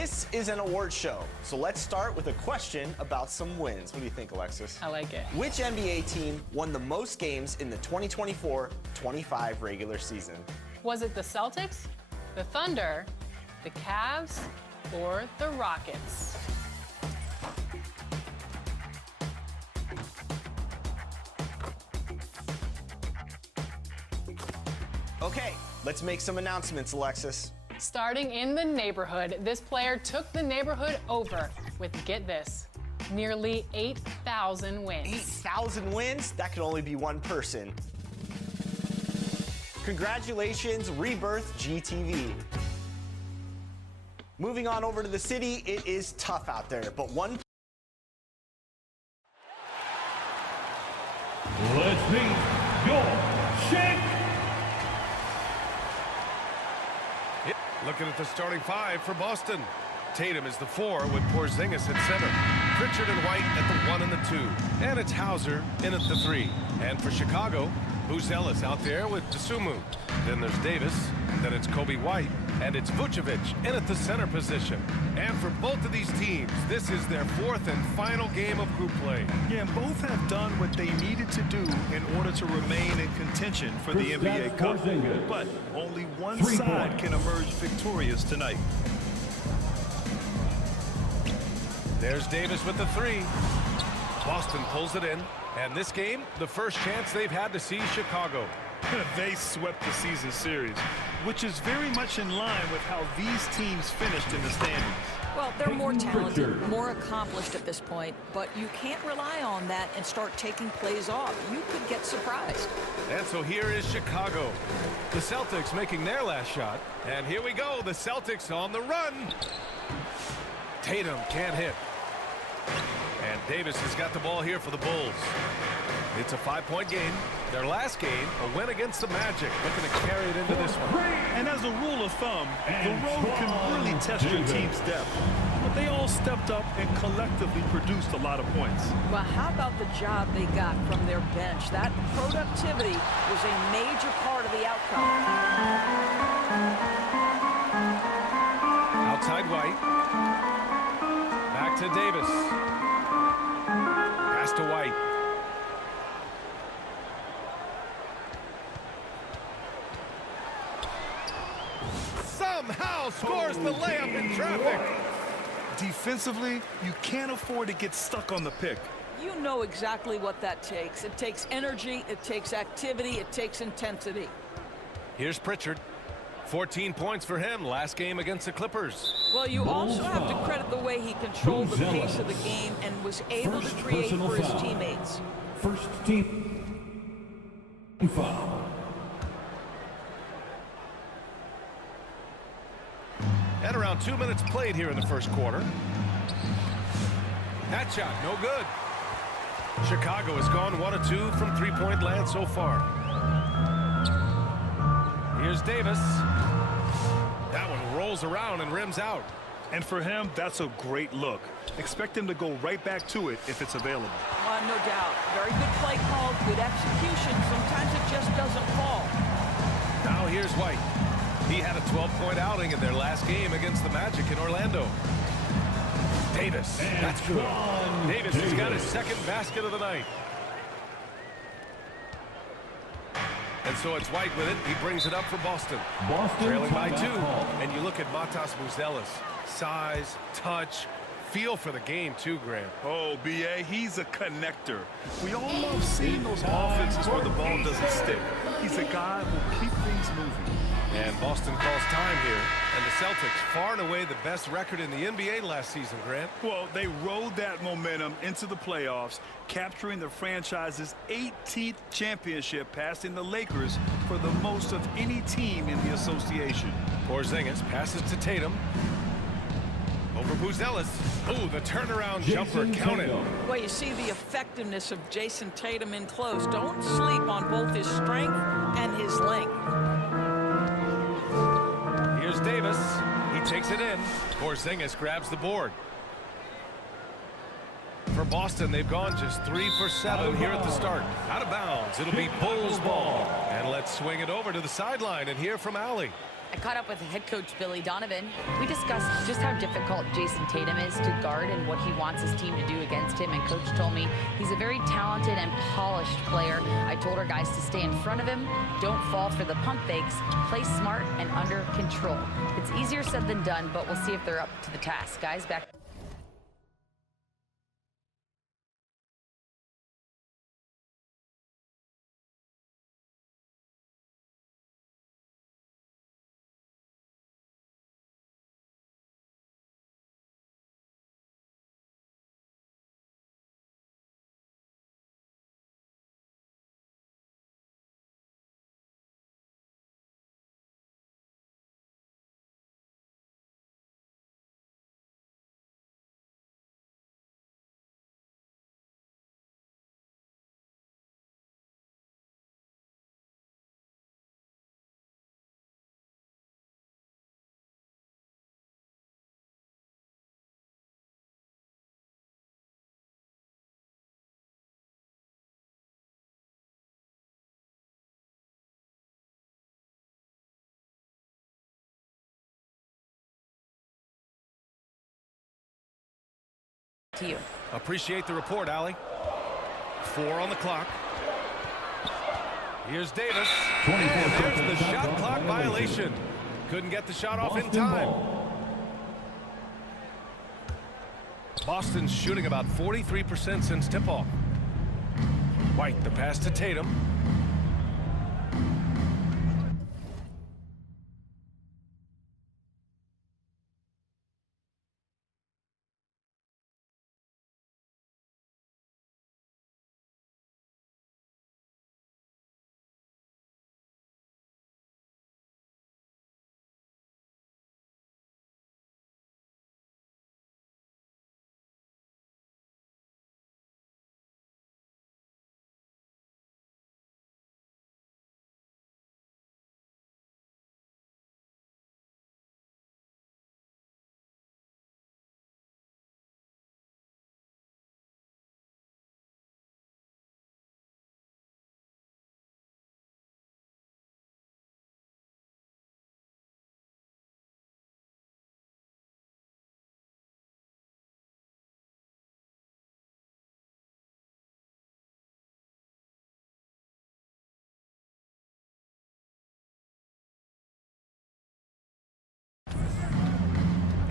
This is an award show, so let's start with a question about some wins. What do you think, Alexis? I like it. Which NBA team won the most games in the 2024-25 regular season? Was it the Celtics, the Thunder, the Cavs, or the Rockets? Okay, let's make some announcements, Alexis. Starting in the neighborhood, this player took the neighborhood over with, get this, nearly 8,000 wins. 8,000 wins? That could only be one person. Congratulations, Rebirth GTV. Moving on over to the city, it is tough out there, but one. Let's meet your Shake. Looking at the starting five for Boston. Tatum is the 4 with Porzingis at center. Pritchard and White at the 1 and the 2. And it's Hauser in at the 3. And for Chicago, Buzelis out there with Dosunmu. Then there's Davis. Then it's Kobe White. And it's Vucevic in at the center position. And for both of these teams, this is their 4th and final game of group play. Yeah, and both have done what they needed to do in order to remain in contention for the NBA Cup. But only one side can emerge victorious tonight. There's Davis with the 3. Boston pulls it in. And this game, the first chance they've had to see Chicago. They swept the season series, which is very much in line with how these teams finished in the standings. Well, they're more talented, more accomplished at this point, but you can't rely on that and start taking plays off. You could get surprised. And so here is Chicago. The Celtics making their last shot. And here we go, the Celtics on the run. Tatum can't hit. And Davis has got the ball here for the Bulls. It's a 5-point game. Their last game, a win against the Magic. Looking to carry it into this one. And as a rule of thumb, the road can really test your team's depth. But they all stepped up and collectively produced a lot of points. Well, how about the job they got from their bench? That productivity was a major part of the outcome. Outside White. Back to Davis. Pass to White. Somehow scores the layup in traffic. Defensively, you can't afford to get stuck on the pick. You know exactly what that takes. It takes energy, it takes activity, it takes intensity. Here's Pritchard. 14 points for him last game against the Clippers. Well, you also have to credit the way he controlled the pace of the game and was able to create for his teammates. First team foul. And around 2 minutes played here in the first quarter. That shot, no good. Chicago has gone 1 of 2 from three-point land so far. Here's Davis. That one rolls around and rims out. And for him, that's a great look. Expect him to go right back to it if it's available. No doubt. Very good play call, good execution. Sometimes it just doesn't fall. Now here's White. He had a 12-point outing in their last game against the Magic in Orlando. Davis, that's good. Davis has got his second basket of the night. And so it's White with it. He brings it up for Boston. Trailing by 2. And you look at Matas Buzelis. Size, touch, feel for the game too, Grant. Oh, B.A., he's a connector. We all love seeing those offenses where the ball doesn't stick. He's a guy who will keep things moving. And Boston calls time here. And the Celtics, far and away the best record in the NBA last season, Grant. Well, they rode that momentum into the playoffs, capturing the franchise's 18th championship, passing the Lakers for the most of any team in the association. Porzingis passes to Tatum. Over Buzelis. Oh, the turnaround jumper counted. Well, you see the effectiveness of Jason Tatum in close. Don't sleep on both his strength and his length. Here's Davis. He takes it in. Porzingis grabs the board. For Boston, they've gone just 3 for 7 here at the start. Out of bounds. It'll be Bulls ball. And let's swing it over to the sideline and hear from Allie. I caught up with head coach Billy Donovan. We discussed just how difficult Jason Tatum is to guard and what he wants his team to do against him. And coach told me he's a very talented and polished player. I told our guys to stay in front of him, don't fall for the pump fakes, play smart and under control. It's easier said than done, but we'll see if they're up to the task. Guys, back. To you. Appreciate the report, Allie. 4 on the clock. Here's Davis. And there's the shot clock violation. Couldn't get the shot off in time. Boston's shooting about 43% since tip-off. White, the pass to Tatum.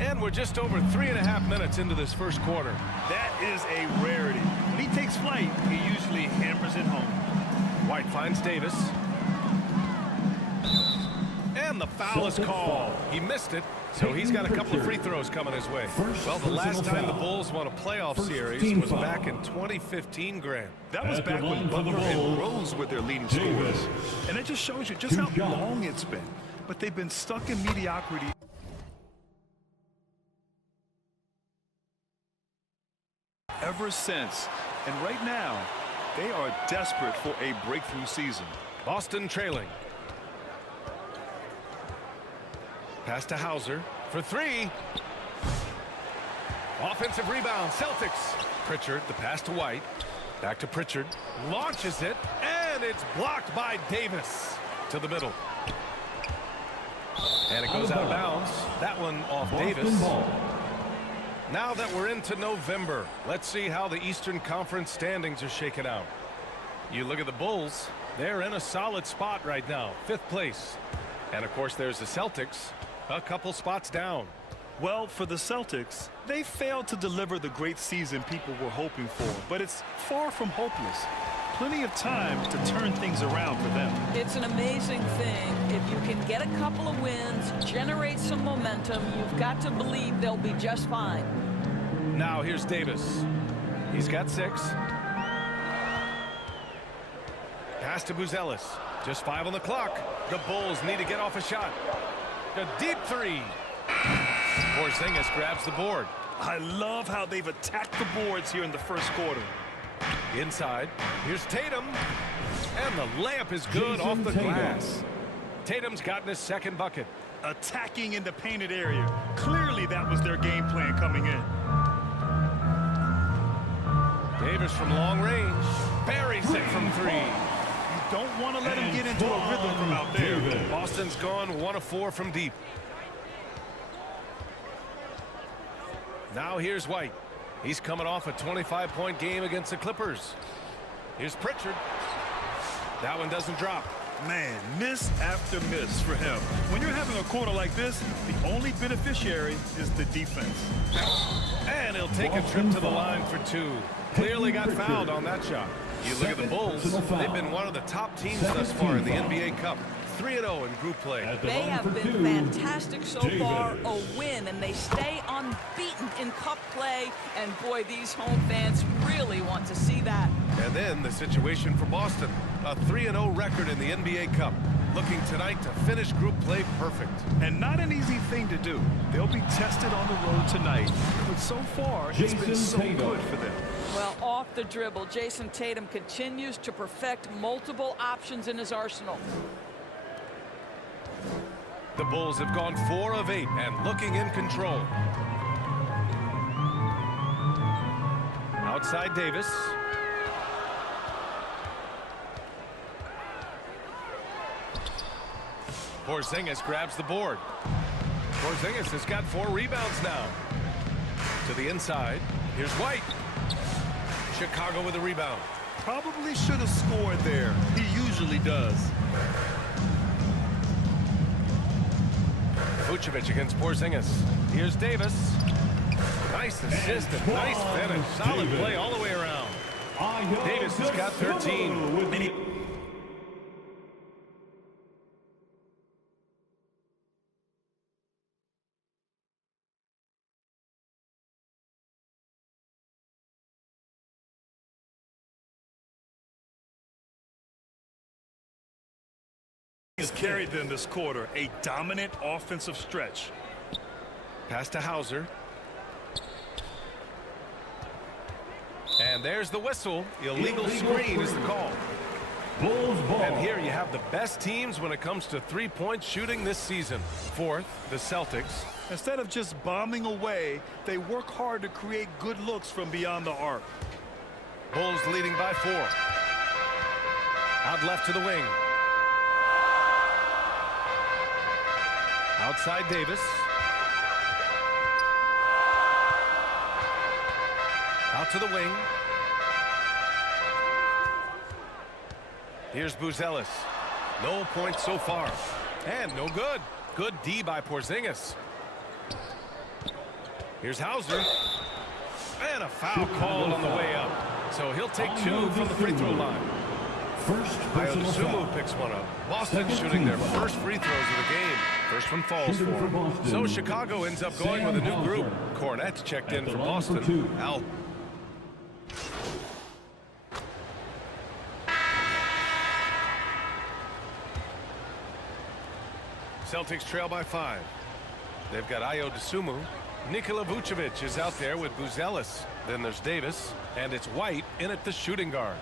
And we're just over 3.5 minutes into this first quarter. That is a rarity. When he takes flight, he usually hammers it home. White finds Davis. And the foul is called. He missed it, so he's got a couple of free throws coming his way. Well, the last time the Bulls won a playoff series was back in 2015, Grant. That was back when Butler and Rose were their leading scorers. And it just shows you just how long it's been. But they've been stuck in mediocrity ever since. And right now, they are desperate for a breakthrough season. Boston trailing. Pass to Hauser for 3. Offensive rebound, Celtics. Pritchard, the pass to White. Back to Pritchard. Launches it, and it's blocked by Davis. To the middle. And it goes out of bounds. That one off Davis. Now that we're into November, let's see how the Eastern Conference standings are shaken out. You look at the Bulls, they're in a solid spot right now, 5th place. And of course there's the Celtics, a couple spots down. Well, for the Celtics, they failed to deliver the great season people were hoping for, but it's far from hopeless. Plenty of time to turn things around for them. It's an amazing thing. If you can get a couple of wins, generate some momentum, you've got to believe they'll be just fine. Now here's Davis. He's got 6. Pass to Buzelis. Just 5 on the clock. The Bulls need to get off a shot. A deep 3. Porzingis grabs the board. I love how they've attacked the boards here in the first quarter. Inside, here's Tatum, and the layup is good off the glass. Tatum's gotten his 2nd bucket. Attacking in the painted area. Clearly that was their game plan coming in. Davis from long range, buries it from 3. Don't want to let him get into a rhythm from out there. Boston's gone 1 of 4 from deep. Now here's White. He's coming off a 25-point game against the Clippers. Here's Pritchard. That one doesn't drop. Man, miss after miss for him. When you're having a quarter like this, the only beneficiary is the defense. And he'll take a trip to the line for 2. Clearly got fouled on that shot. You look at the Bulls, they've been one of the top teams thus far in the NBA Cup. 3-0 in group play. They have been fantastic so far, a win, and they stay unbeaten in cup play. And boy, these home fans really want to see that. And then the situation for Boston, a 3-0 record in the NBA Cup. Looking tonight to finish group play perfect. And not an easy thing to do. They'll be tested on the road tonight, but so far it's been so good for them. Well, off the dribble, Jason Tatum continues to perfect multiple options in his arsenal. The Bulls have gone 4 of 8 and looking in control. Outside Davis. Porzingis grabs the board. Porzingis has got 4 rebounds now. To the inside. Here's White. Chicago with a rebound. Probably should have scored there. He usually does. Vucevic against Porzingis. Here's Davis. Nice assist and nice finish. Solid play all the way around. Davis has got 13. He's carried them this quarter, a dominant offensive stretch. Pass to Hauser. And there's the whistle. Illegal screen is the call. Bulls ball. And here you have the best teams when it comes to three-point shooting this season. 4th, the Celtics. Instead of just bombing away, they work hard to create good looks from beyond the arc. Bulls leading by 4. Out left to the wing. Outside Davis. Out to the wing. Here's Buzelis. No points so far. And no good. Good D by Porzingis. Here's Hauser. And a foul called on the way up. So he'll take 2 from the free throw line. First personal foul. Picks one up. Boston shooting their first free throws of the game. First one falls for him. So Chicago ends up going with a new group. Cornette checked in for Boston. Al. Celtics trail by 5. They've got Ayo Dosunmu. Nikola Vucevic is out there with Buzelis. Then there's Davis. And it's White in at the shooting guard.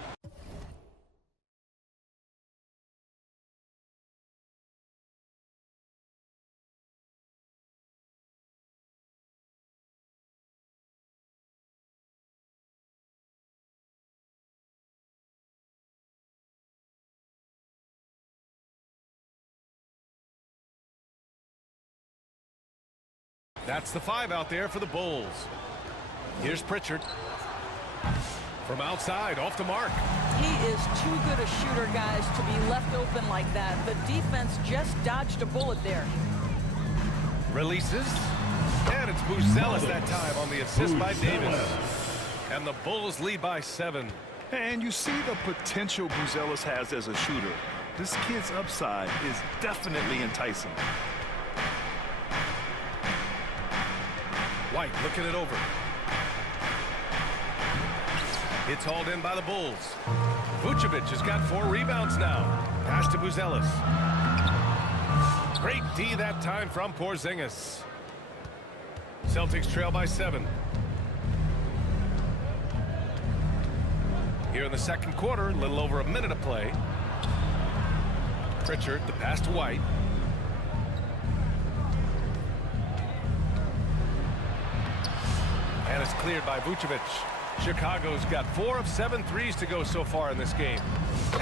That's the 5 out there for the Bulls. Here's Pritchard. From outside, off the mark. He is too good a shooter, guys, to be left open like that. The defense just dodged a bullet there. Releases. And it's Buzelis that time on the assist by Davis. And the Bulls lead by 7. And you see the potential Buzelis has as a shooter. This kid's upside is definitely enticing. White looking it over. It's hauled in by the Bulls. Vucevic has got 4 rebounds now. Pass to Buzelis. Great D that time from Porzingis. Celtics trail by 7. Here in the second quarter, a little over a minute of play. Pritchard, the pass to White. And it's cleared by Vucevic. Chicago's got 4 of 7 threes to go so far in this game.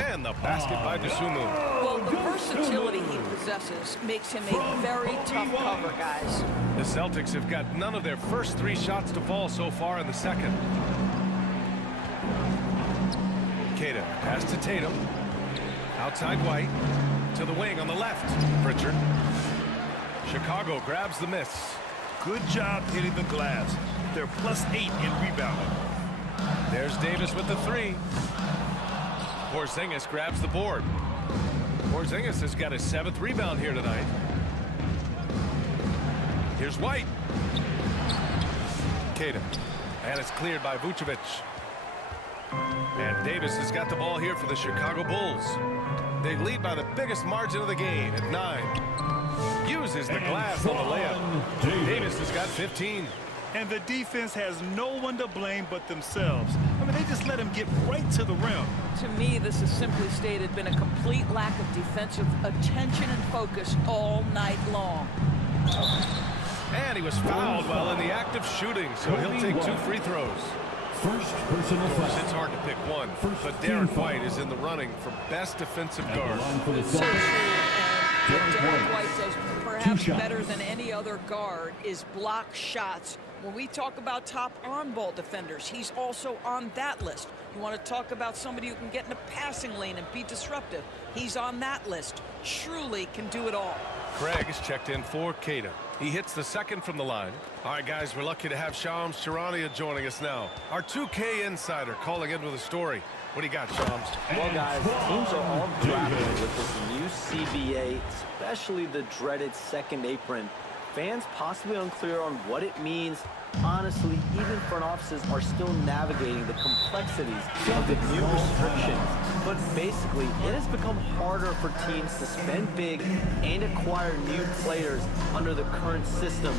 And the basket by Dosunmu. Well, the versatility he possesses makes him a very tough cover, guys. The Celtics have got none of their first 3 shots to fall so far in the second. Queta pass to Tatum. Outside White. To the wing on the left. Pritchard. Chicago grabs the miss. Good job hitting the glass. They're +8 in rebounding. There's Davis with the 3. Porzingis grabs the board. Porzingis has got his 7th rebound here tonight. Here's White. Queta. And it's cleared by Vucevic. And Davis has got the ball here for the Chicago Bulls. They lead by the biggest margin of the game at 9. Uses the glass on the layup. Davis has got 15. And the defense has no one to blame but themselves. I mean, they just let him get right to the rim. To me, this has simply stated been a complete lack of defensive attention and focus all night long. And he was fouled while in the act of shooting, so he'll take 2 free throws. First personal foul. It's hard to pick one, but Derek White is in the running for best defensive guard. For the So true. Celtics, And what Derek Derek White. White does perhaps shots. better than any other guard is block shots. When we talk about top on-ball defenders, he's also on that list. You want to talk about somebody who can get in the passing lane and be disruptive. He's on that list. Truly can do it all. Craig is checked in for Queta. He hits the second from the line. All right, guys, we're lucky to have Shams Charania joining us now. Our 2K insider calling in with a story. What do you got, Shams? Well, guys, teams are all grappling with this new CBA, especially the dreaded second apron. Fans possibly unclear on what it means. Honestly, even front offices are still navigating the complexities of the new restrictions. But basically, it has become harder for teams to spend big and acquire new players under the current systems.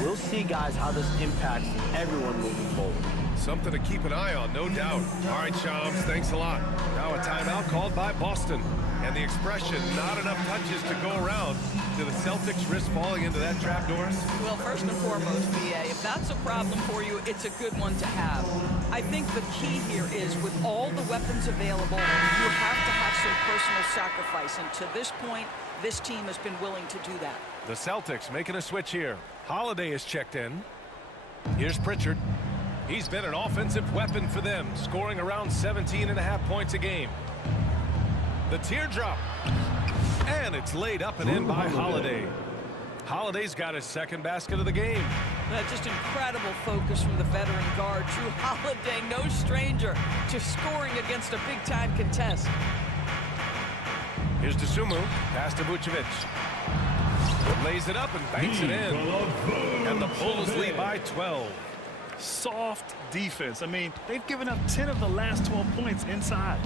We'll see, guys, how this impacts everyone moving forward. Something to keep an eye on, no doubt. All right, Shams, thanks a lot. Now a timeout called by Boston. And the expression, not enough touches to go around. Do the Celtics risk falling into that trap, Doris? Well, first and foremost, BA, if that's a problem for you, it's a good one to have. I think the key here is with all the weapons available, you have to have some personal sacrifice. And to this point, this team has been willing to do that. The Celtics making a switch here. Holiday is checked in. Here's Pritchard. He's been an offensive weapon for them, scoring around 17.5 points a game. The teardrop. And it's laid up and in by Holiday. Holiday's got his 2nd basket of the game. Just incredible focus from the veteran guard. Drew Holiday, no stranger to scoring against a big-time contest. Here's Dosunmu. Pass to Vucevic. Lays it up and banks it in. And the Bulls lead by 12. Soft defense. I mean, they've given up 10 of the last 12 points inside.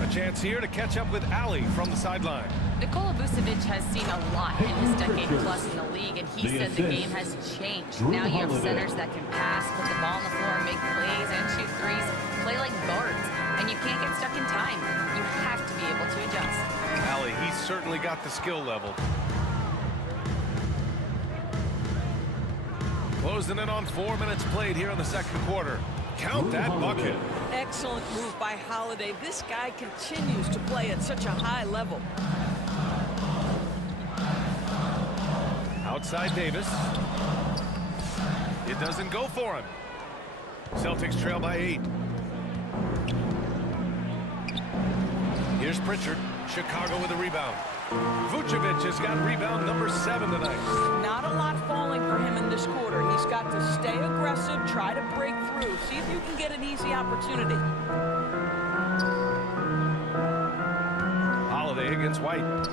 A chance here to catch up with Ali from the sideline. Nikola Vucevic has seen a lot in his decade plus in the league, and he said the game has changed. Now you have centers that can pass, put the ball on the floor, make plays, and shoot threes, play like guards, and you can't get stuck in time. You have to be able to adjust. Ali, he's certainly got the skill level. Closing in on 4 minutes played here in the second quarter. Count that bucket. Excellent move by Holiday. This guy continues to play at such a high level. Outside Davis. It doesn't go for him. Celtics trail by 8. Here's Pritchard. Chicago with a rebound. Vucevic has got rebound number 7 tonight. Not a lot falling for him in this quarter. He's got to stay aggressive, try to break through, see if you can get an easy opportunity. Holiday against White.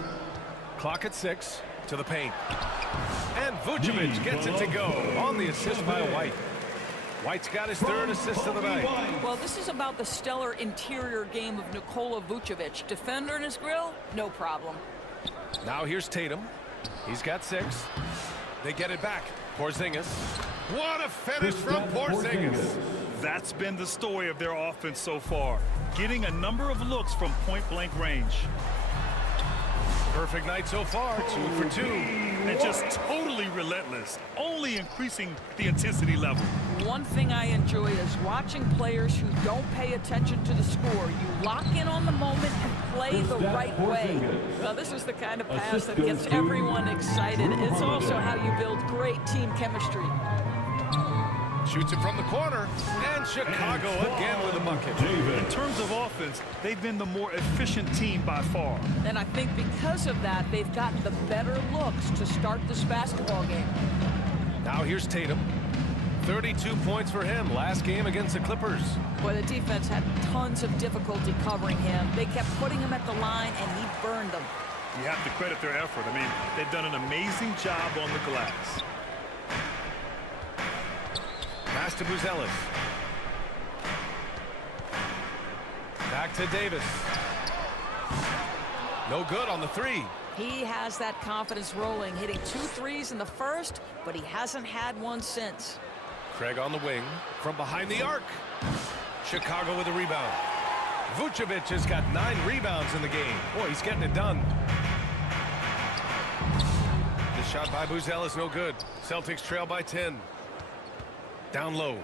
Clock at 6 to the paint. And Vucevic gets it to go on the assist by White. White's got his 3rd assist of the night. Well, this is about the stellar interior game of Nikola Vucevic. Defender in his grill, no problem. Now here's Tatum. He's got 6. They get it back. Porzingis. What a finish from Porzingis. That's been the story of their offense so far. Getting a number of looks from point-blank range. perfect night so far, 2 for 2. And just totally relentless, only increasing the intensity level. One thing I enjoy is watching players who don't pay attention to the score. You lock in on the moment and play the right way. Well, this is the kind of pass that gets everyone excited. It's also how you build great team chemistry. Shoots it from the corner, and Chicago again with a bucket. In terms of offense, they've been the more efficient team by far. And I think because of that, they've gotten the better looks to start this basketball game. Now here's Tatum. 32 points for him last game against the Clippers. Boy, the defense had tons of difficulty covering him. They kept putting him at the line, and he burned them. You have to credit their effort. I mean, they've done an amazing job on the glass. Pass to Buzelis. Back to Davis. No good on the three. He has that confidence rolling, hitting 2 threes in the first, but he hasn't had one since. Craig on the wing from behind the arc. Chicago with a rebound. Vucevic has got 9 rebounds in the game. Boy, he's getting it done. The shot by Buzelis no good. Celtics trail by 10. Down low.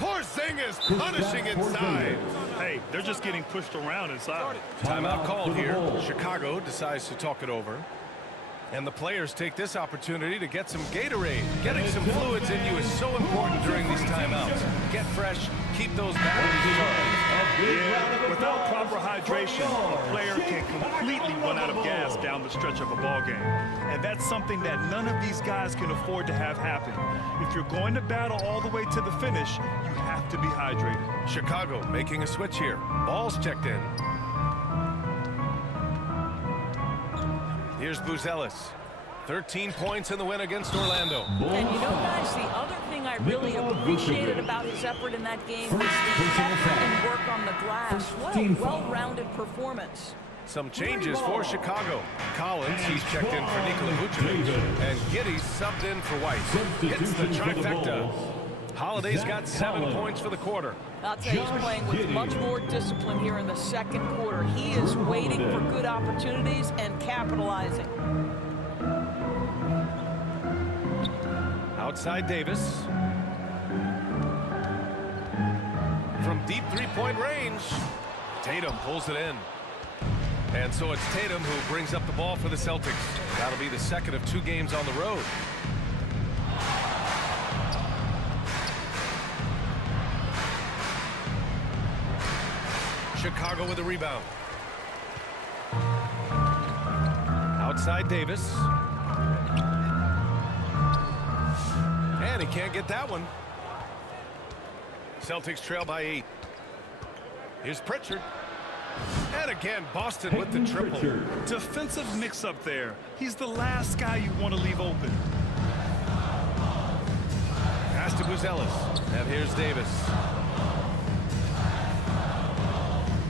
Porzingis punishing inside. Hey, they're just getting pushed around inside. Timeout called here. Chicago decides to talk it over. And the players take this opportunity to get some Gatorade. Getting some fluids in you is so important during these timeouts. Get fresh, keep those batteries charged. Yeah, without proper hydration, a player can completely run out of gas down the stretch of a ball game. And that's something that none of these guys can afford to have happen. If you're going to battle all the way to the finish, you have to be hydrated. Chicago making a switch here. Ball's checked in. Here's Buzelis. 13 points in the win against Orlando. And you know, guys, the other thing I really appreciated about his effort in that game was the effort and work on the glass. What a well-rounded performance. Some changes for Chicago. Collins, he's checked in for Nikola Vucevic. And Giddey's subbed in for White. Hits the trifecta. Holiday's got 7 points for the quarter. I'll tell you, he's playing with much more discipline here in the second quarter. He is waiting for good opportunities and capitalizing. Outside Davis. From deep three-point range, Tatum pulls it in. And so it's Tatum who brings up the ball for the Celtics. That'll be the second of 2 games on the road. Chicago with a rebound. Outside Davis. And he can't get that one. Celtics trail by 8. Here's Pritchard. And again, Boston with the triple. Defensive mix-up there. He's the last guy you want to leave open. Pass to Buzelis. And here's Davis.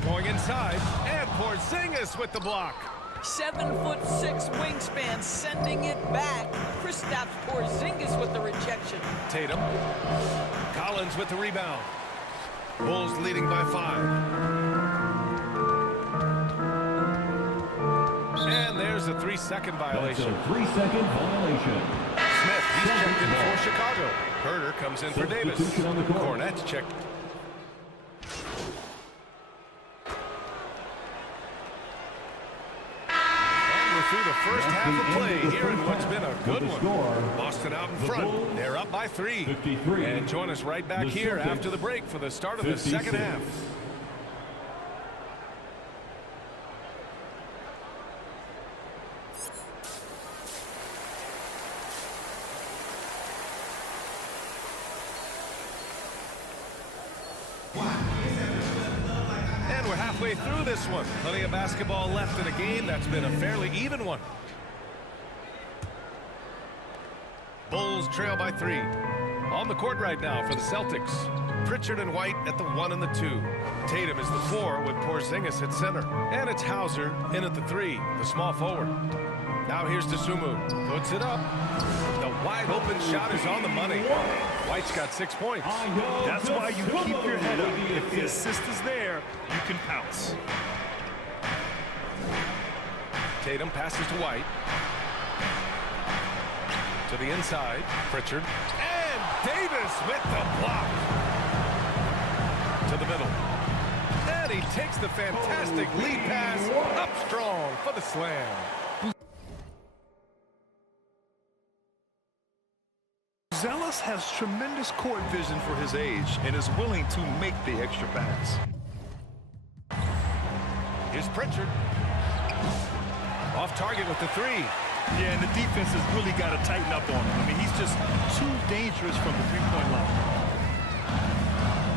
Going inside, and Porzingis with the block. 7'6" wingspan, sending it back. Kristaps Porzingis with the rejection. Tatum. Collins with the rebound. Bulls leading by 5. And there's a 3-second violation. That's a 3-second violation. Smith, he's checked in for Chicago. Herder comes in for Davis. Substitution on the court. Cornette's checked. Through the first half of play here in what's been a good one. Boston out in front. They're up by 3. 53. And join us right back here after the break for the start of the second half. We're halfway through this one. Plenty of basketball left in a game that's been a fairly even one. Bulls trail by 3. On the court right now for the Celtics. Pritchard and White at the 1 and the 2. Tatum is the 4 with Porzingis at center. And it's Hauser in at the 3, the small forward. Now here's Dosunmu. Puts it up. The wide open shot is on the money. White's got 6 points. That's why you keep your head up. If the assist is there, you can pounce. Tatum passes to White. To the inside, Pritchard. And Davis with the block. To the middle. And he takes the fantastic lead pass up strong for the slam. Zealous has tremendous court vision for his age and is willing to make the extra pass. Here's Pritchard. Off target with the three. Yeah, and the defense has really got to tighten up on him. I mean, he's just too dangerous from the three-point line.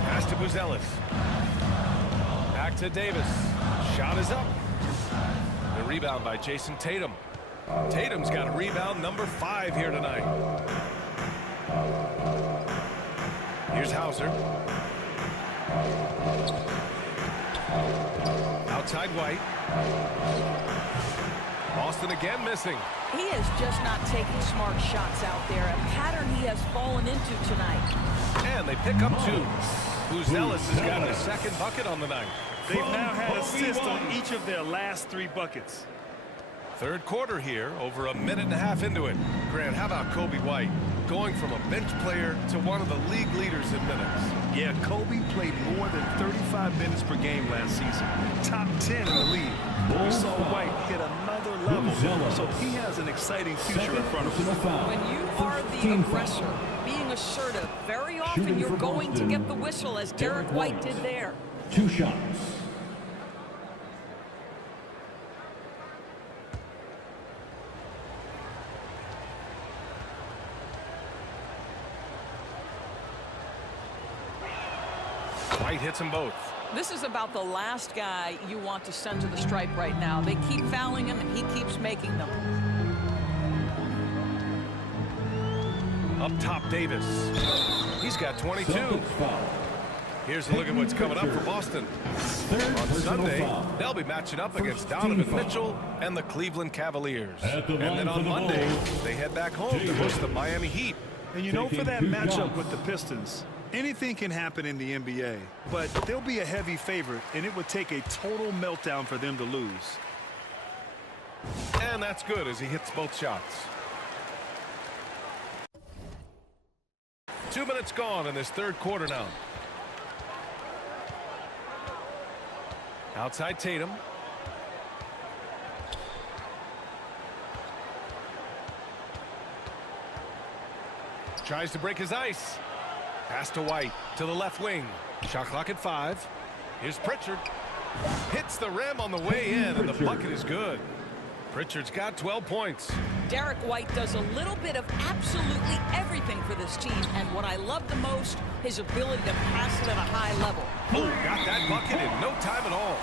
Pass to Buzelis. Back to Davis. Shot is up. The rebound by Jason Tatum. Tatum's got a rebound number 5 here tonight. Here's Hauser. Outside White. Boston again missing. He is just not taking smart shots out there, a pattern he has fallen into tonight. And they pick up 2. Buzelis has got his second bucket on the night. They've now had assists on each of their last 3 buckets. Third quarter here, over a minute and a half into it. Grant, how about Kobe White? Going from a bench player to one of the league leaders in minutes. Yeah, Kobe played more than 35 minutes per game last season. Top 10 in the league. We saw White hit another level, so he has an exciting future in front of him. When you are the aggressor, being assertive, very often you're going to get the whistle, as Derek White did there. 2 shots. White hits them both. This is about the last guy you want to send to the stripe right now. They keep fouling him, and he keeps making them. Up top, Davis. He's got 22. Here's a look at what's coming up for Boston. On Sunday, they'll be matching up against Donovan Mitchell and the Cleveland Cavaliers. And then on Monday, they head back home to host the Miami Heat. And you know, for that matchup with the Pistons, anything can happen in the NBA, but they'll be a heavy favorite, and it would take a total meltdown for them to lose. And that's good as he hits both shots. 2 minutes gone in this third quarter now. Outside Tatum. Tries to break his ice. Pass to White to the left wing. Shot clock at 5. Here's Pritchard. Hits the rim on the way in, and the bucket is good. Pritchard's got 12 points. Derek White does a little bit of absolutely everything for this team, and what I love the most, his ability to pass it at a high level. Oh, got that bucket in no time at all.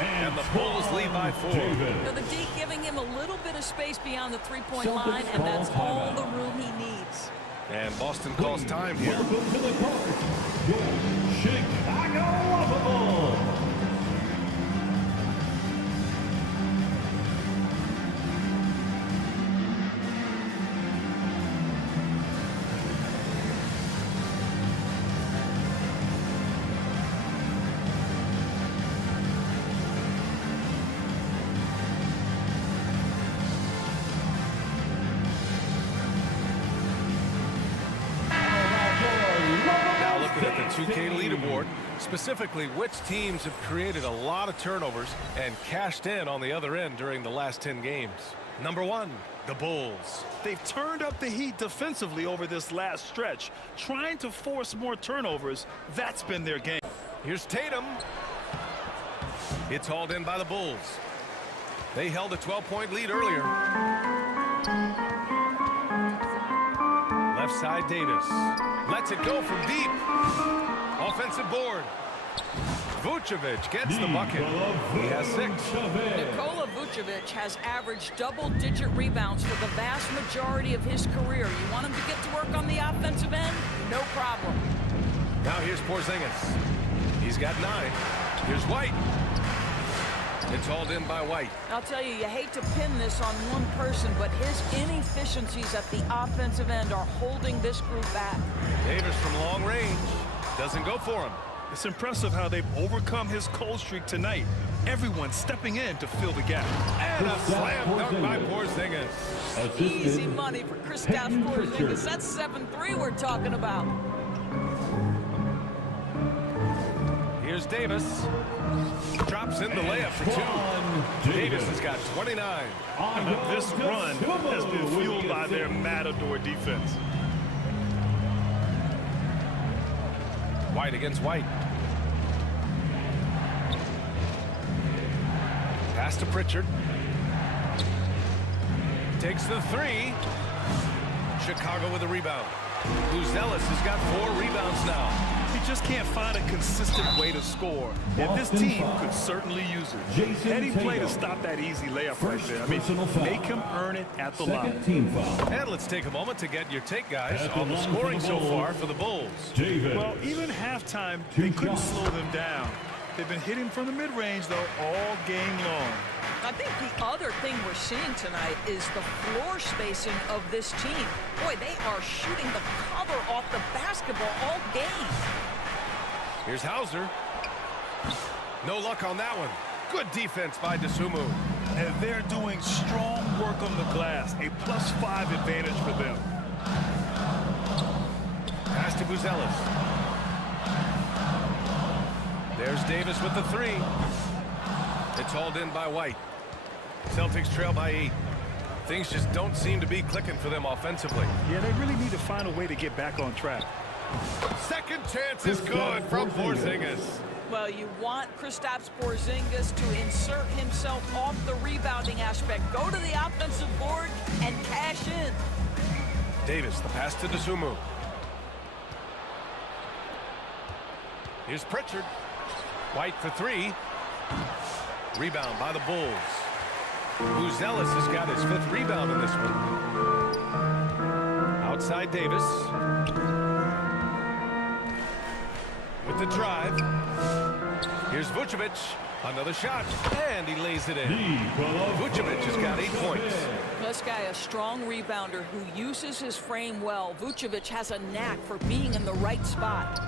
And the Bulls lead by 4. So the D giving him a little bit of space beyond the three-point line, and that's all the room he needs. And Boston calls time here. Welcome to the court, your Chicago Bulls. At the 2K leaderboard, specifically which teams have created a lot of turnovers and cashed in on the other end during the last 10 games. Number 1, the Bulls. They've turned up the heat defensively over this last stretch, trying to force more turnovers. That's been their game. Here's Tatum. It's hauled in by the Bulls. They held a 12-point lead earlier. Left side, Davis. Lets it go from deep. Offensive board. Vucevic gets the bucket. He has 6. Nikola Vucevic has averaged double-digit rebounds for the vast majority of his career. You want him to get to work on the offensive end? No problem. Now here's Porzingis. He's got 9. Here's White. It's hauled in by White. I'll tell you, you hate to pin this on one person, but his inefficiencies at the offensive end are holding this group back. Davis from long range. Doesn't go for him. It's impressive how they've overcome his cold streak tonight. Everyone stepping in to fill the gap. And a slam dunk by Porzingis. Easy money for Kristaps Porzingis. That's 7-3 we're talking about. Here's Davis. Drops in the layup for two. Davis has got 29. This run has been fueled by their Matador defense. White against White. Pass to Pritchard. Takes the three. Chicago with a rebound. Buzelis has got 4 rebounds now. He just can't find a consistent way to score, and this team could certainly use it. Heady play to stop that easy layup right there. I mean, make him earn it at the line. And let's take a moment to get your take, guys, on the scoring so far for the Bulls. Well, even halftime, they couldn't slow them down. They've been hitting from the mid-range, though, all game long. I think the other thing we're seeing tonight is the floor spacing of this team. Boy, they are shooting the cover off the basketball all game. Here's Hauser. No luck on that one. Good defense by Dosunmu. And they're doing strong work on the glass. A +5 advantage for them. Pass to Buzelis. There's Davis with the three. It's hauled in by White. Celtics trail by 8. Things just don't seem to be clicking for them offensively. Yeah, they really need to find a way to get back on track. Second chance is good from Porzingis. Well, you want Kristaps Porzingis to insert himself off the rebounding aspect. Go to the offensive board and cash in. Davis, the pass to Dosunmu. Here's Pritchard. White for 3. Rebound by the Bulls. Buzelis has got his 5th rebound in this one. Outside Davis. With the drive. Here's Vucevic. Another shot. And he lays it in. Vucevic has got 8 points. This guy, a strong rebounder who uses his frame well. Vucevic has a knack for being in the right spot.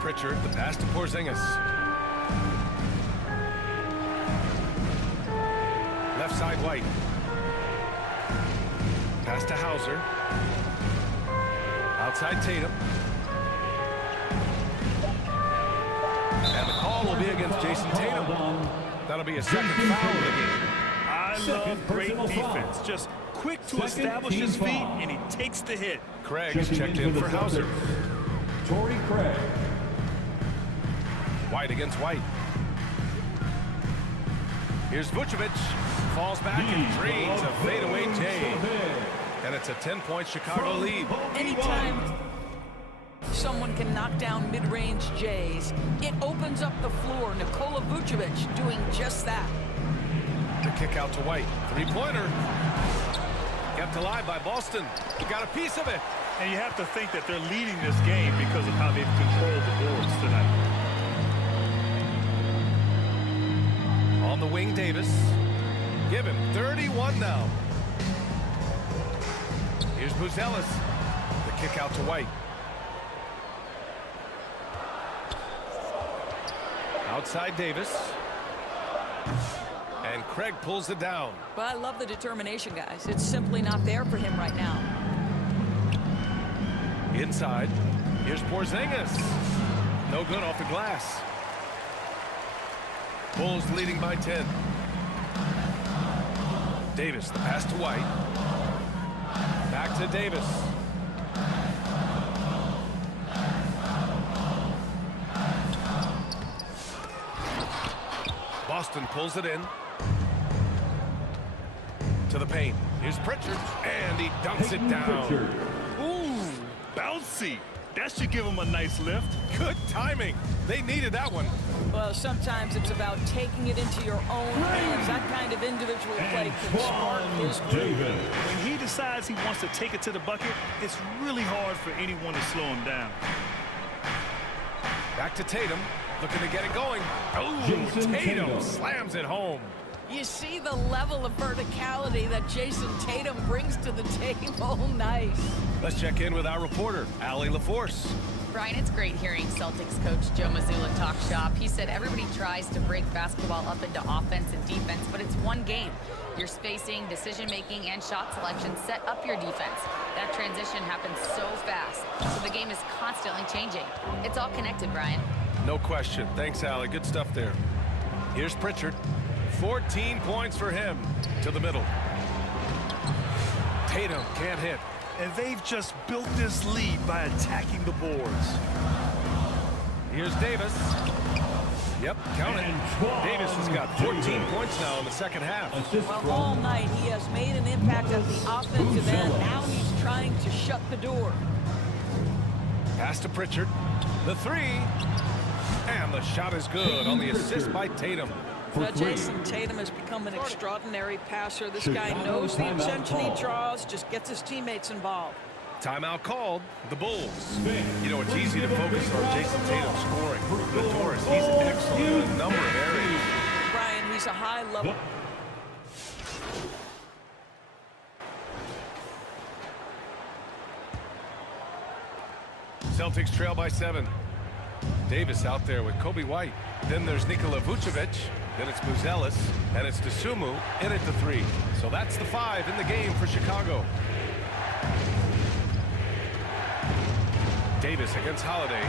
Pritchard, the pass to Porzingis. Left side White. Pass to Hauser. Outside Tatum. And the call will be against Jason Tatum. That'll be a second foul of the game. I love great defense. Just quick to establish his feet, and he takes the hit. Craig's checked in for Hauser. Torrey Craig. White against White. Here's Vucevic. Falls back and drains a fadeaway J. And it's a 10-point Chicago lead. Anytime someone can knock down mid-range J's, it opens up the floor. Nikola Vucevic doing just that. The kick out to White. 3-pointer. Kept alive by Boston. He got a piece of it. And you have to think that they're leading this game because of how they've controlled the boards tonight. On the wing, Davis. Give him 31 now. Here's Buzelis. The kick out to White. Outside Davis. And Craig pulls it down. But I love the determination, guys. It's simply not there for him right now. Inside. Here's Porzingis. No good off the glass. Bulls leading by 10. Davis, the pass to White. Back to Davis. Boston pulls it in. To the paint. Here's Pritchard. And he dunks it down. Ooh, bouncy. That should give him a nice lift. Good timing. They needed that one. Well, sometimes it's about taking it into your own hands. That kind of individual play can spark his group. When he decides he wants to take it to the bucket, it's really hard for anyone to slow him down. Back to Tatum. Looking to get it going. Oh, Tatum slams it home. You see the level of verticality that Jason Tatum brings to the table. Nice. Let's check in with our reporter, Allie LaForce. Brian, it's great hearing Celtics coach Joe Mazzulla talk shop. He said everybody tries to break basketball up into offense and defense, but it's one game. Your spacing, decision-making, and shot selection set up your defense. That transition happens so fast, so the game is constantly changing. It's all connected, Brian. No question. Thanks, Allie. Good stuff there. Here's Pritchard. 14 points for him. To the middle. Tatum can't hit. And they've just built this lead by attacking the boards. Here's Davis. Yep, count it. Davis has got 14 points now in the second half. Well, all night he has made an impact at the offensive end. Now he's trying to shut the door. Pass to Pritchard. The three. And the shot is good on the assist by Tatum. Now, Jason Tatum has become an extraordinary passer. This guy knows the attention he draws, just gets his teammates involved. Timeout called. The Bulls. You know, it's easy to focus on Jason Tatum scoring. But Torres, he's excellent in a number of areas. Brian, he's a high-level. Celtics trail by 7. Davis out there with Kobe White. Then there's Nikola Vucevic. Then it's Buzelis. And it's Dosunmu in at the 3. So that's the 5 in the game for Chicago. Davis against Holiday.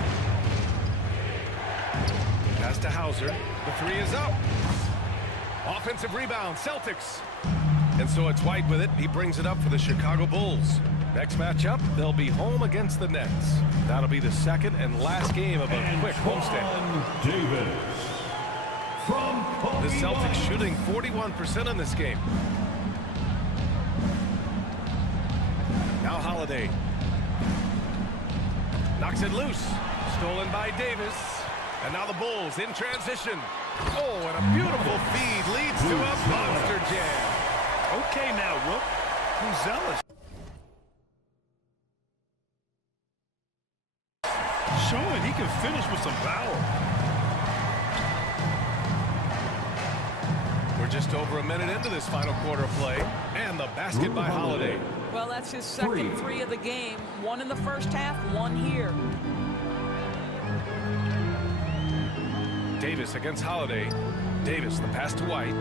Pass to Hauser. The 3 is up. Offensive rebound, Celtics. And so it's White with it. He brings it up for the Chicago Bulls. Next matchup, they'll be home against the Nets. That'll be the second and last game of a quick homestand. Davis. The Celtics shooting 41% in this game. Now Holiday. Knocks it loose. Stolen by Davis. And now the Bulls in transition. Oh, and a beautiful feed leads to a monster jam. Okay now, Rook. Buzelis. Showing he can finish with some power. We're just over a minute into this final quarter play. And the basket by Holiday. Well, that's his second 3 of the game. 1 in the first half, 1 here. Davis against Holiday. Davis, the pass to White.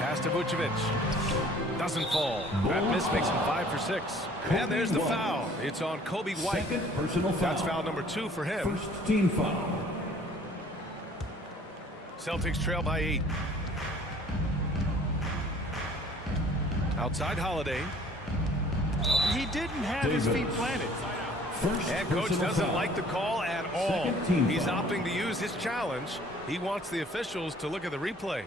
Pass to Vucevic. Doesn't fall. That miss makes him 5 for 6. And there's the foul. It's on Kobe White. That's foul number 2 for him. First team foul. Celtics trail by 8. Outside Holiday. He didn't have his feet planted. And coach doesn't like the call at all. He's opting to use his challenge. He wants the officials to look at the replay.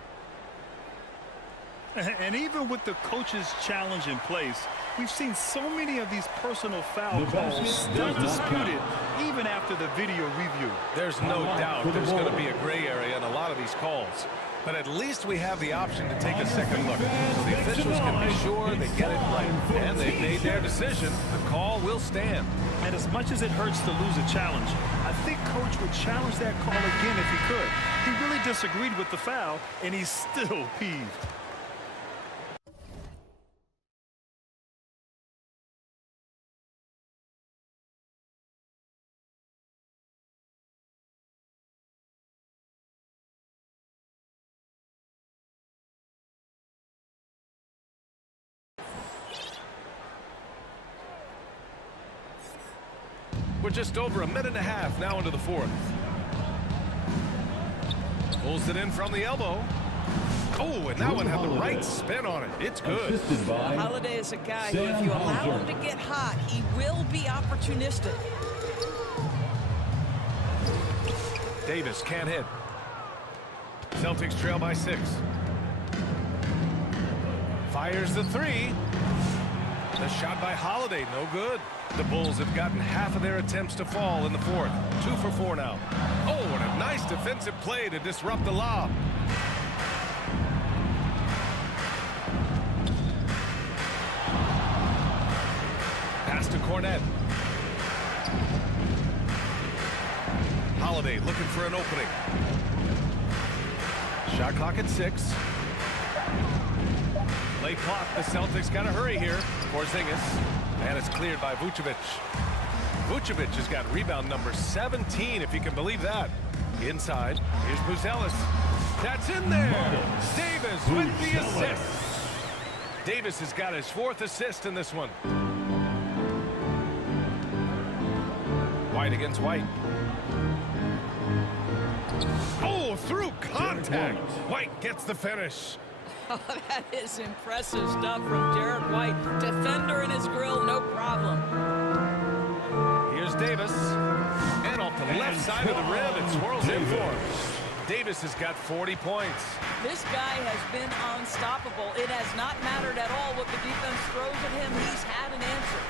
And even with the coach's challenge in place, we've seen so many of these personal foul calls still disputed even after the video review. There's no doubt there's going to be a gray area in a lot of these calls. But at least we have the option to take a second look. So the officials can be sure they get it right. And they've made their decision. The call will stand. And as much as it hurts to lose a challenge, I think coach would challenge that call again if he could. He really disagreed with the foul, and he's still peeved. We're just over a minute and a half now into the 4th. Pulls it in from the elbow. Oh, and that one had the right spin on it. It's good. Holiday is a guy who, if you allow him to get hot, he will be opportunistic. Davis can't hit. Celtics trail by 6. Fires the 3. The shot by Holiday, no good. The Bulls have gotten half of their attempts to fall in the 4th. 2 for 4 now. Oh, and a nice defensive play to disrupt the lob. Pass to Cornette. Holiday looking for an opening. Shot clock at 6. Play clock. The Celtics got to hurry here. Porzingis. And it's cleared by Vucevic. Vucevic has got rebound number 17, if you can believe that. Inside. Here's Buzelis. That's in there. Davis with the assist. Davis has got his 4th assist in this one. White against White. Oh, through contact. White gets the finish. Oh, that is impressive stuff from Derek White. Defender in his grill, no problem. Here's Davis. And off the left side of the rim, it swirls in for him. Davis has got 40 points. This guy has been unstoppable. It has not mattered at all what the defense throws at him. He's had an answer.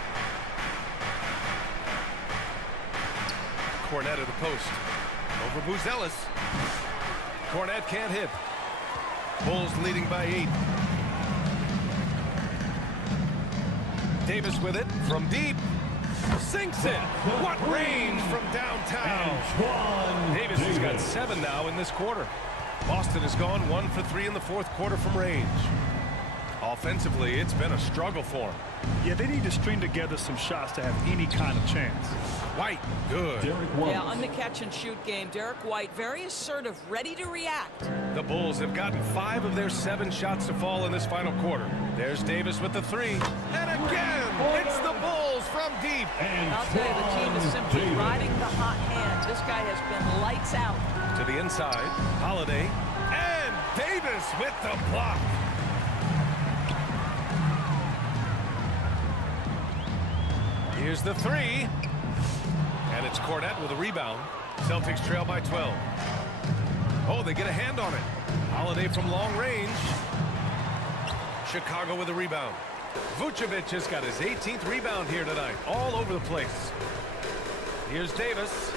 Cornet at the post. Over Buzelis. Cornet can't hit. Bulls leading by 8. Davis with it from deep. Sinks it. What range from downtown. Davis has got 7 now in this quarter. Boston has gone 1 for 3 in the 4th quarter from range. Offensively, it's been a struggle for him. Yeah, they need to string together some shots to have any kind of chance. White, good. Yeah, on the catch-and-shoot game, Derek White, very assertive, ready to react. The Bulls have gotten 5 of their 7 shots to fall in this final quarter. There's Davis with the 3. And again, it's the Bulls from deep. I'll tell you, the team is simply riding the hot hand. This guy has been lights out. To the inside, Holiday. And Davis with the block. Here's the 3. And it's Cornet with a rebound. Celtics trail by 12. Oh, they get a hand on it. Holiday from long range. Chicago with a rebound. Vucevic has got his 18th rebound here tonight. All over the place. Here's Davis.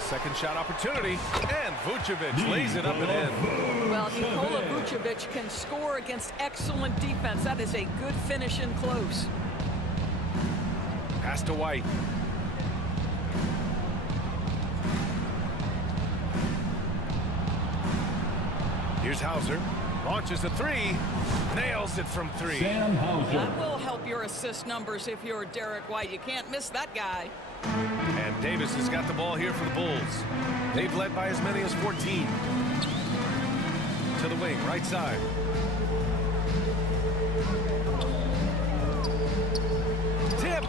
Second shot opportunity. And Vucevic lays it up and in. Well, Nikola Vucevic can score against excellent defense. That is a good finish in close. Pass to White. Here's Hauser. Launches a 3. Nails it from 3. That will help your assist numbers if you're Derek White. You can't miss that guy. And Davis has got the ball here for the Bulls. They've led by as many as 14. To the wing, right side. Tipped.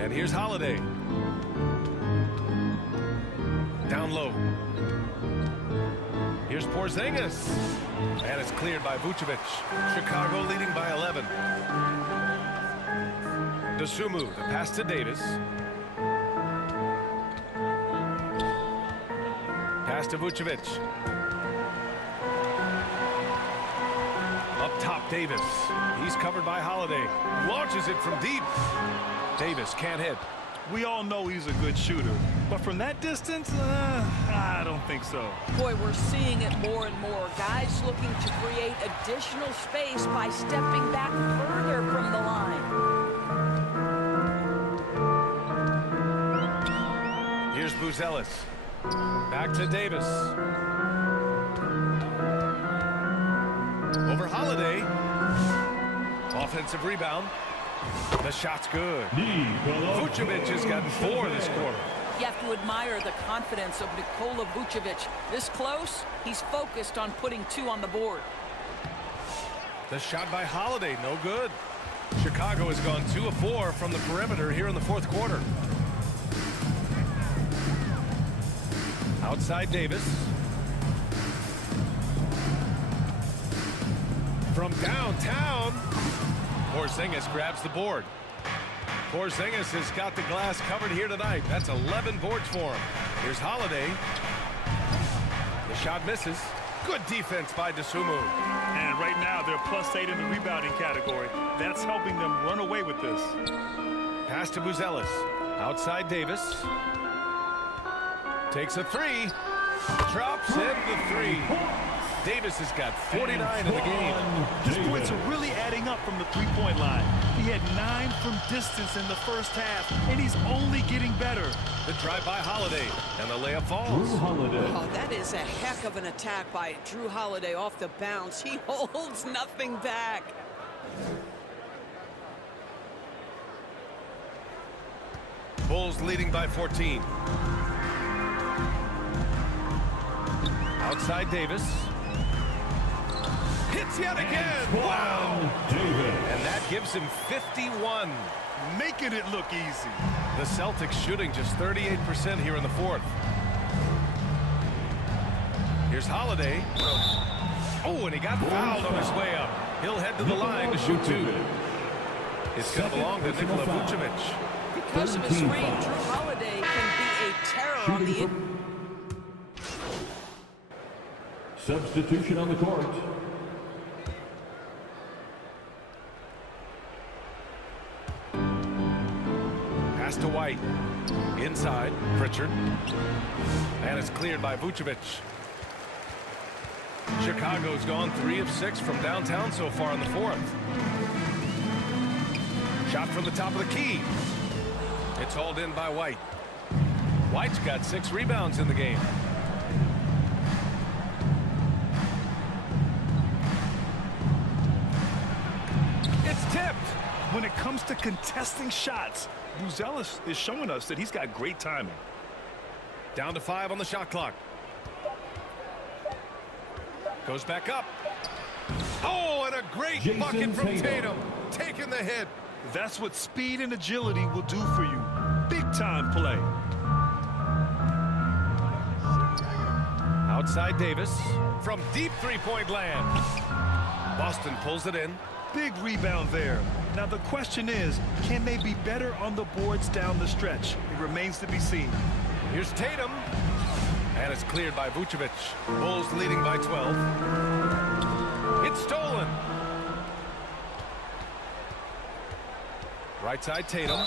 And here's Holiday. Down low. Here's Porzingis. And it's cleared by Vucevic. Chicago leading by 11. Dosunmu, the pass to Davis. Pass to Vucevic. Up top, Davis. He's covered by Holiday. Launches it from deep. Davis can't hit. We all know he's a good shooter, but from that distance, I don't think so. Boy, we're seeing it more and more. Guys looking to create additional space by stepping back further from the line. Here's Buzelis. Back to Davis. Over Holiday. Offensive rebound. The shot's good. Vucevic has gotten 4 this quarter. You have to admire the confidence of Nikola Vucevic. This close, he's focused on putting 2 on the board. The shot by Holiday, no good. Chicago has gone 2 of 4 from the perimeter here in the 4th quarter. Outside Davis. From downtown. Porzingis grabs the board. Porzingis has got the glass covered here tonight. That's 11 boards for him. Here's Holiday. The shot misses. Good defense by Dosunmu. And right now, they're +8 in the rebounding category. That's helping them run away with this. Pass to Buzelis. Outside Davis. Takes a 3. Drops in the 3. Davis has got 49 in the game. His points are really adding up from the three-point line. He had 9 from distance in the first half, and he's only getting better. The drive by Holiday, and the layup falls. Drew Holiday. Oh, that is a heck of an attack by Drew Holiday off the bounce. He holds nothing back. Bulls leading by 14. Outside Davis. Hits yet again. Wow. Davis. And that gives him 51. Making it look easy. The Celtics shooting just 38% here in the fourth. Here's Holiday. Oh, and he got fouled on his way up. He'll head to the line to shoot 2. It's going to belong to Nikola Vucevic. Because of his range, Drew Holiday can be a terror on the Substitution on the court. Pass to White. Inside, Pritchard. And it's cleared by Vucevic. Chicago's gone 3 of 6 from downtown so far in the fourth. Shot from the top of the key. It's hauled in by White. White's got 6 rebounds in the game. It's tipped. When it comes to contesting shots, Buzelis is showing us that he's got great timing. Down to 5 on the shot clock. Goes back up. Oh, and a great Jason bucket from Tatum. Tatum. Taking the hit. That's what speed and agility will do for you. Big time play. Outside Davis from deep three-point land. Boston pulls it in. Big rebound there. Now the question is, can they be better on the boards down the stretch? It remains to be seen. Here's Tatum. And it's cleared by Vucevic. Bulls leading by 12. It's stolen. Right side Tatum.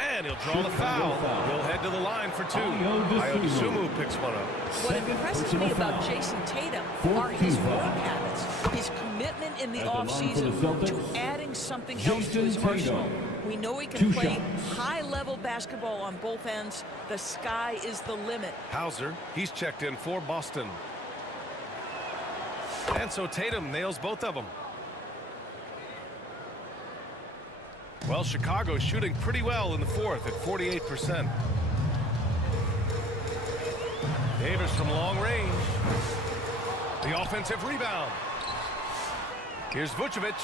And he'll draw the foul. He'll head to the line for 2. Ayo picks one up. What impresses me about Jason Tatum are his work habits, his commitment in the offseason to adding something else to his arsenal. We know he can play high-level basketball on both ends. The sky is the limit. Hauser, he's checked in for Boston. And so Tatum nails both of them. Well, Chicago's shooting pretty well in the fourth at 48%. Davis from long range. The offensive rebound. Here's Vucevic.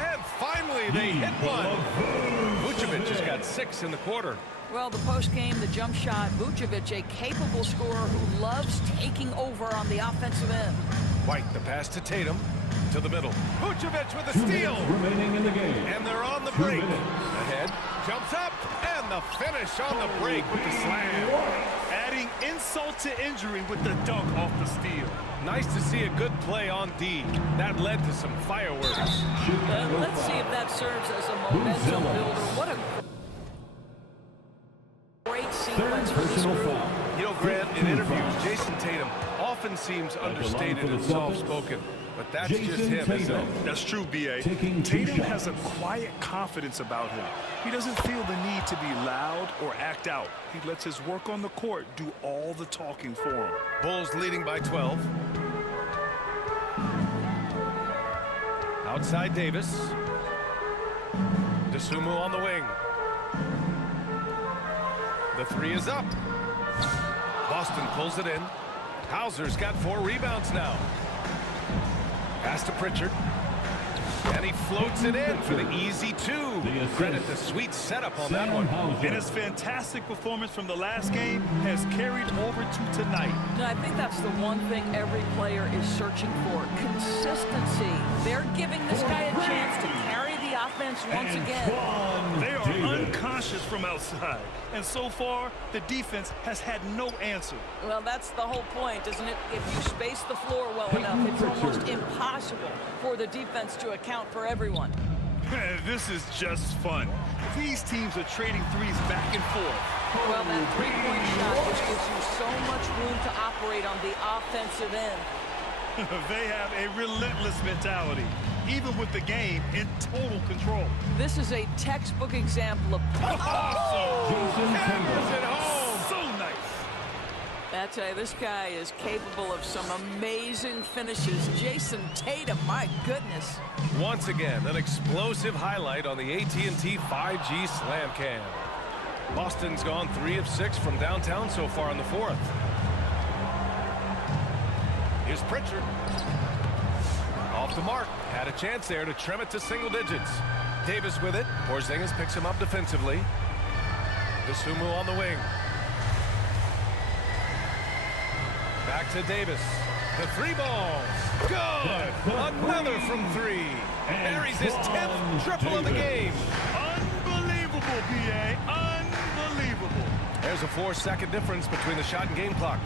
And finally, they hit one. Vucevic has got 6 in the quarter. Well, the postgame, the jump shot, Vucevic, a capable scorer who loves taking over on the offensive end. White, the pass to Tatum. To the middle. Vucevic with a steal. Remaining in the game. And they're on the break. Ahead. Jumps up. And the finish on the break with the slam. Adding insult to injury with the dunk off the steal. Nice to see a good play on D. That led to some fireworks. Let's see if that serves as a momentum builder. What a great sequence for this group. You know, Grant, in interviews, Jason Tatum often seems understated and soft-spoken. But that's just him, isn't it? That's true, B.A. Taking 2 Tatum has a quiet confidence about him. He doesn't feel the need to be loud or act out. He lets his work on the court do all the talking for him. Bulls leading by 12. Outside Davis. DeSumo on the wing. The 3 is up. Boston pulls it in. Hauser's got 4 rebounds now. Pass to Pritchard. And he floats it in for the easy 2. Credit the sweet setup on that one. And his fantastic performance from the last game has carried over to tonight. No, I think that's the one thing every player is searching for. Consistency. They're giving this guy a chance to carry the offense once again. They are unconscious from outside. And so far, the defense has had no answer. Well, that's the whole point, isn't it? If you space the floor well enough, it's almost impossible for the defense to account for everyone. This is just fun. These teams are trading threes back and forth. Well, that three-point shot just gives you so much room to operate on the offensive end. They have a relentless mentality, even with the game in total control. This is a textbook example of Jason Hammers Tatum. it home. So nice. I tell you, this guy is capable of some amazing finishes. Jason Tatum, my goodness. Once again, an explosive highlight on the AT&T 5G Slam Cam. Boston's gone 3 of 6 from downtown so far in the fourth. Here's Pritchard. Off the mark. Had a chance there to trim it to single digits. Davis with it. Porzingis picks him up defensively. Dosunmu on the wing. Back to Davis. The 3-ball. Good. Another from 3. Buries his 10th triple of the game. Unbelievable, BA. Unbelievable. There's a 4-second difference between the shot and game clock.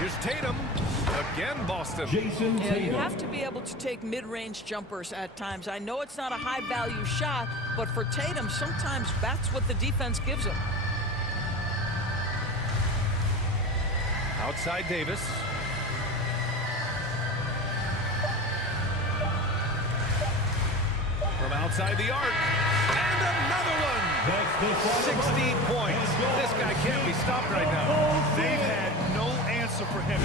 Here's Tatum. Again, Boston. Jason Yeah, you Tatum. have to be able to take mid-range jumpers at times. I know it's not a high-value shot, but for Tatum, sometimes that's what the defense gives him. Outside Davis. From outside the arc. And another one. That's the 16 points. This guy can't be stopped right now. They've had no answer for him.